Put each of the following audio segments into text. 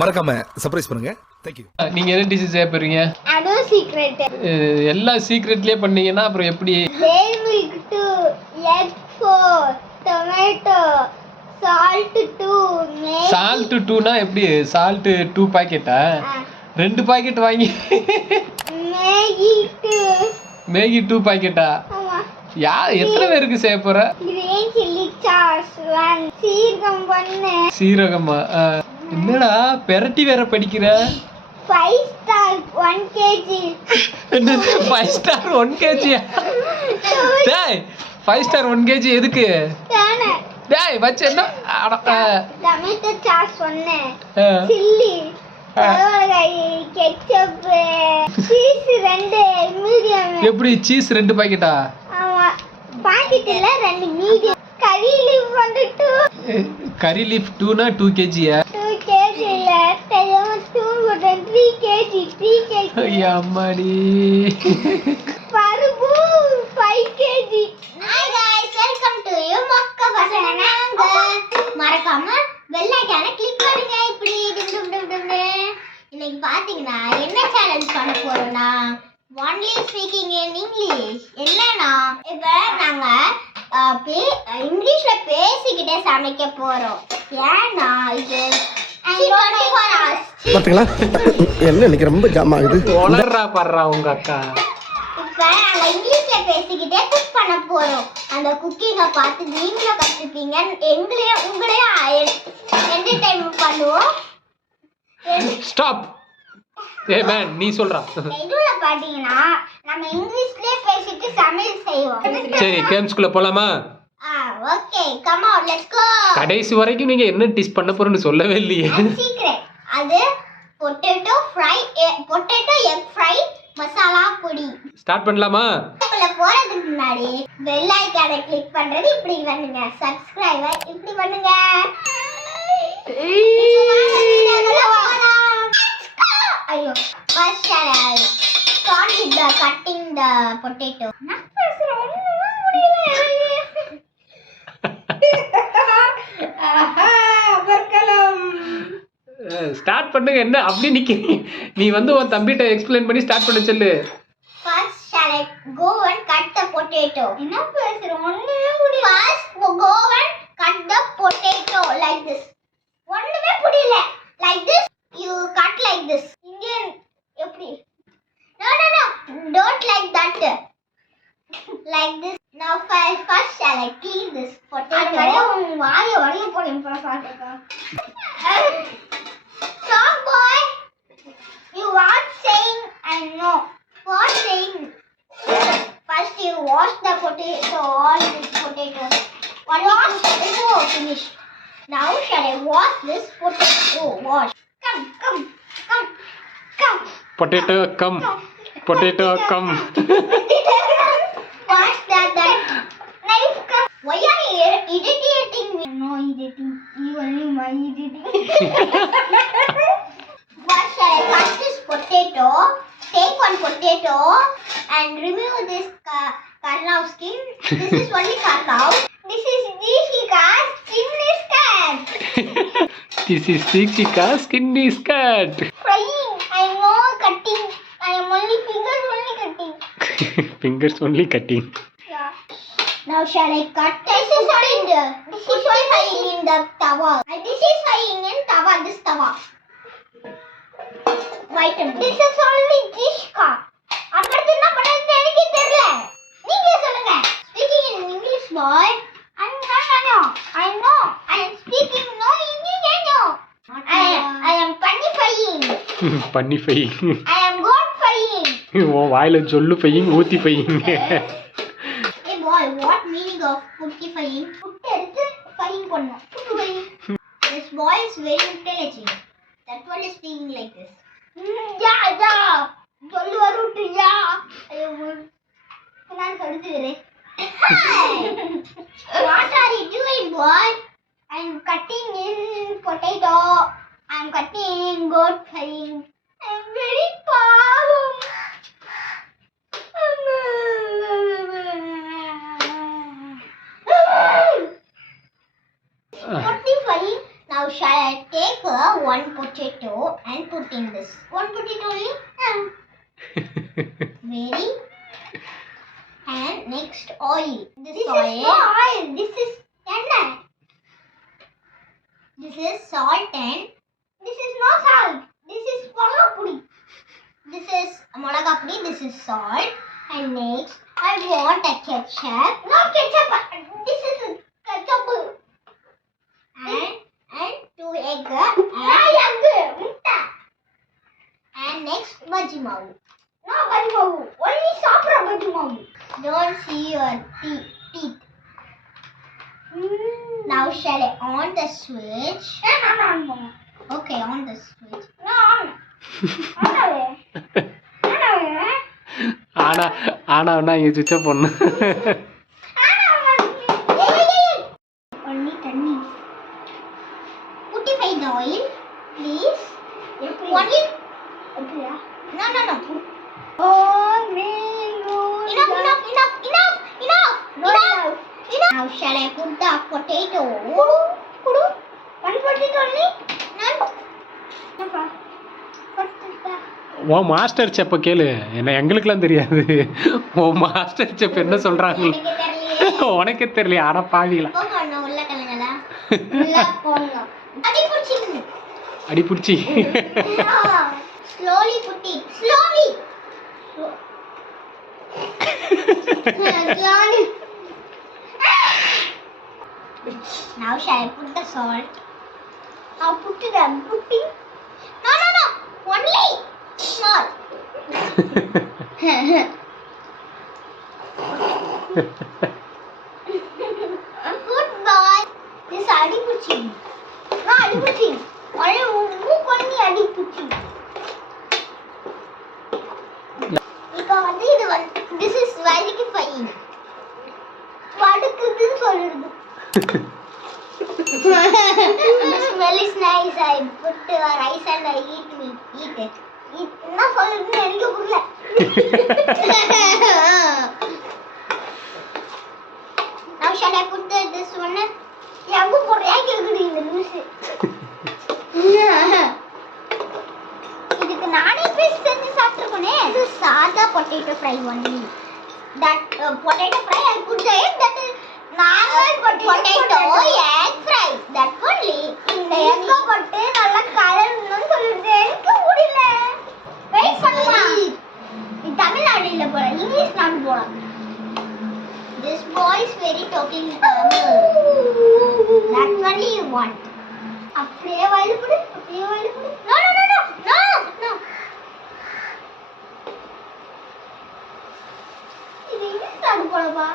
மறக்காம சர்ப்ரைஸ் பண்ணுங்க. தேங்க்யூ நீங்க என்ன டிஷ் செய்ய போறீங்க? அதுவும் சீக்ரெட் எல்லா சீக்ரெட்லயே பண்ணீங்கன்னா அப்புறம் எப்படி? Dairy milk two egg four tomato salt two salt டூனா எப்படி? சால்ட் டூ பாக்கெட்டா ரெண்டு பாக்கெட் வாங்கி மேகி டூ மேகி டூ பாக்கெட்டா ஆமா. யா எத்தனை பேருக்கு செய்ய போற? கிரீன் சில்லி சாஸ் ஒன் சீரகம் பண்ணு. சீரகமா? என்னடா பெரட்டி வேற படிக்கிற? ஃபைவ் ஸ்டார் ஒன் கேஜி என்னது? ஃபைவ் ஸ்டார் ஒன் கேஜியா டேய் ஃபைவ் ஸ்டார் ஒன் கேஜி எதுக்கு? டேய் வச்சு என்ன? டொமேட்டோ சாஸ் சொன்னேன். சில்லி மிளகாய் கெச்சப் சீஸ் ரெண்டு மீடியம் எப்படி சீஸ் ரெண்டு பாக்கெட்டா ஆமா. பாக்கெட் இல்ல ரெண்டு மீடியம் கறி லீவ் வந்துட்டு கறி லீஃப் டூனா டூ கேஜியா டூ அம்மாடி பருப்பு five KG hi guys welcome to you மொக்க பசங்க நாங்க மறக்காம பெல் ஐகானை கிளிக் பண்ணுங்க இப்படி டும் டும் டும் டும்னு இன்னைக்கு பாத்தீங்கன்னா என்ன சேலஞ்ச் பண்ண போறோம்னா ஒன்லி ஸ்பீக்கிங் இன் இங்கிலீஷ் என்னன்னா இப்ப நாங்க அஹ், பே- இங்கிலீஷ்ல பேசிக்கிட்டே சமைக்க போறோம் ஏன்னா இது 24 hours பாத்தீங்களா? என்ன இன்னைக்கு ரொம்ப ஜாம் ஆகுது? வளர்றா பாடுறா உங்க அக்கா. இப்ப நாங்க இங்கிலீஷ்ல பேசிக்கிட்டே குக் பண்ண போறோம். அந்த குக்கிங்க பார்த்து நீங்களும் கத்துப்பீங்க. எங்களையும் உங்களையும் என்டர்டைன்மெண்ட் பண்ணுவோம். ஸ்டாப் ஏ மேன் நீ சொல்றா. இதுல பாத்தீங்கன்னா நம்ம இங்கிலீஷ்லயே பேசிட்டு சமையல் செய்வோம். சரி கேம்ஸ்குள்ள போலாமா? Okay come on let's go கடைசி வரைக்கும் நீங்க என்ன டிஷ் பண்ண போறேன்னு சொல்லவே இல்லையே. சீக்ரெட் அது potato fry potato egg fry masala பொடி. ஸ்டார்ட் பண்ணலாமா? அதுக்குள்ள போறதுக்கு முன்னாடி பெல் ஐகானை கிளிக் பண்றது இப்படி பண்ணுங்க. சப்ஸ்கிரைபர் இப்படி பண்ணுங்க. ஐயோ first with the cutting the potato நான் பேசுறேன். ஒண்ணுமே முடியல. ஸ்டார்ட் பண்ணுங்க என்ன அப்படி நிக்கிறீங்க நீ வந்து உன் தம்பிட்ட எக்ஸ்பிளைன் பண்ணி ஸ்டார்ட் பண்ண சொல்லு First, shall I go and cut the potato? என்ன பேசுற ஒண்ணுமே புரியல. First, go and cut the potato like this. him for a Sonic. Song boy, you are saying I know. What saying? First you wash the potato, all these potatoes. One wash potato finish. Now shall I wash this potato? Wash. Come, come, come, come. Potato, come. come. Potato, come. Potato, come. Wash that, that knife, come. Why Wash Cut this potato. Take one potato and remove this ka- carnal skin. This is only carnal. This is the chica's skinless cat. this is the chica's skinless cat. Frying. I am not cutting. I am only fingers only cutting. fingers only cutting. Now shall I cut? This is frying. This is frying in the tawa. And this is frying in tawa. This tawa. Vitamin. This is only dishka. அடுத்து என்ன பண்றது எனக்கு தெரியல நீங்களே சொல்லுங்க speaking in English boy I know I know I am speaking no English I know I I am funny frying பண்ணி bye I am good frying உன் வாயில சொல்லு பையங்க ஊத்தி பையங்க boy is very intelligent. That one is speaking like this. யா யா சொல்லு வருட்டு யா ஐயோ நான் சொல்லுகிறேன் What are you doing, boy? I'm cutting in potato. I'm cutting goat frying. I'm very பாவம். I take uh, one potato and put in this? One potato only? Ah. Very. And next oil. This, This is oil. no oil. This is tender. This is salt and this is no salt. This is molagapudi. This is molagapudi. This is salt. And next, I want a ketchup. No ketchup. This is ketchup. And and two egg. And egg. Mutta. And next, bhaji mavu. No bhaji mavu. Only sapra bhaji mavu. Don't see your te- teeth. Now shall I on the switch? Okay, on the switch. ஆனா ஆனான்னா இங்கே சுவிட்சப் பண்ணு உன் master செப்பை கேளு என்ன எங்களுக்கெல்லாம் தெரியாது உன் master செப் என்ன தெரியலையே. உனக்கே தெரியல ஆனா போங்க. அடி பிடிச்சி. Now shall I put the salt? I'll put it. I'm putting. No, no, no. Only small. Good boy. This அடி பிடிச்சி. நான் அடி பிடிச்சி. ஒரே மூக்கு ஒண்ணி அடி பிடிச்சி. இப்போ வந்து இது வந்து this is very fine. வடுக்குதுன்னு சொல்லுது. the smell is nice. I put uh, rice and I eat me. Eat it. என்ன சொல்லுதுன்னு எனக்கு புரியல. Now shall I put the, this one? எங்க போறியா கேக்குது இந்த லூசு இதுக்கு நானே பீஸ் செஞ்சு சாப்பிட்டுருக்கோனே இது சாதா potato fry only that potato fry I put the egg that is normal potato egg fry that only இந்த எக்க போட்டு நல்லா கலரணும்னு சொல்லிட்டு எனக்கு முடியல வெயிட் பண்ணுமா இது தமிழ்நாடு இல்ல போல இங்கிலீஷ் நாடு போல This boy is very talking Tamil. That's only you want. அப்படியே வாயில போடு அப்படியே வாயில போடு no no no no no no இது இங்கிலீஷ் நாடு போலப்பா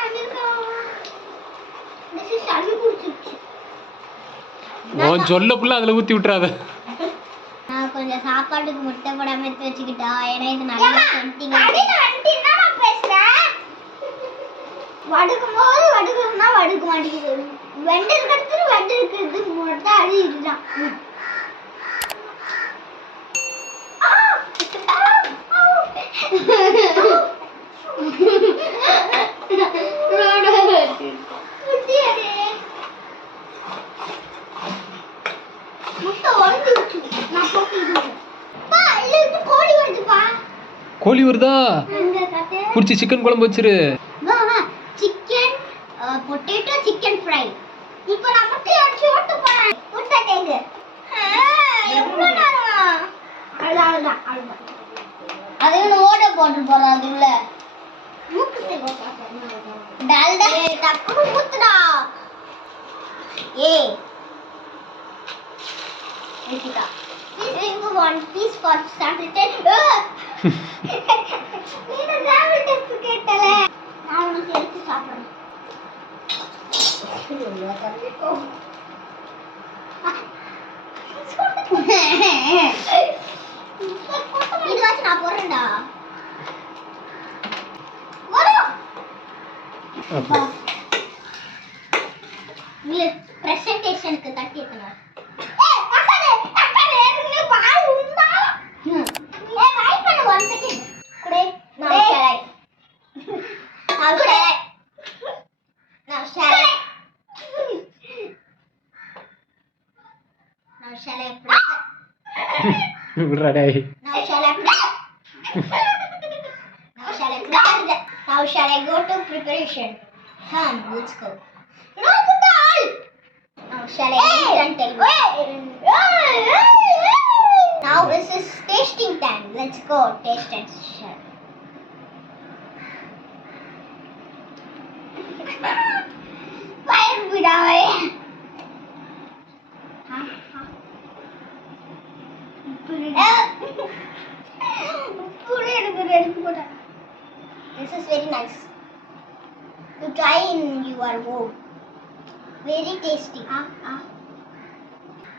அமெரிக்கா This is சளி பிடிச்சிருச்சு உன் சொல்ல புள்ள அதுல ஊத்தி விட்டுறாத. நான் கொஞ்சம் சாப்பாட்டுக்கு முட்டை போடாம எடுத்து வச்சுக்கிட்டா ஏன்னா இது நல்லா பேசுறேன். வடுக்கும் போது வடுக்கணும்னா வடுக்க மாட்டேங்குது. வெண்டு இருக்கிறது வெண்டு இருக்கிறது முட்டை அது இதுதான் உடஞ்சிருச்சு நான் போட்டு இது பா இல்ல இது கோழி வருதா? பிடிச்சி சிக்கன் குழம்பு வச்சிரு. சிக்கன் பொட்டேட்டோ சிக்கன் ஃப்ரை இப்போ நான் அடிச்சு ஓட்டு போறேன். முட்டை தேங்கு. எவ்வளோ நேரம்? அவ்வளோதான் அவ்வளோதான் அது ஓட போட்டு போறோம் அது உள்ள மூக்கு டால்டா டக்கு ஊத்துடா ஏ. One piece for started. நீ டிராவல் டெஸ்ட் கேட்டல. நான் எடுத்து சாப்பிடுறேன் இதுவாச்சும் நான் போடுறேன்டா. வரும் இல்ல பிரசன்டேஷனுக்கு தட்டி எத்தனை đây Now shall I Now shall I prepare. Now shall I go to preparation? Come, let's go. No, put the all. Now shall I eat and tell? Now this is tasting time. Let's go taste and share. Why would I? in your home. Very tasty.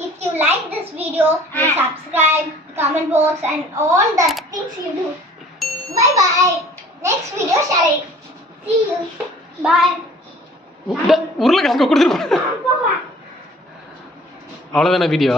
If you like this video, please subscribe, comment box, and all the things you do. Bye bye. Next video, shall I? See you. Bye. உருளைக்கிழங்கு கொடுத்துட்டு போ. அவ்வளோதானே video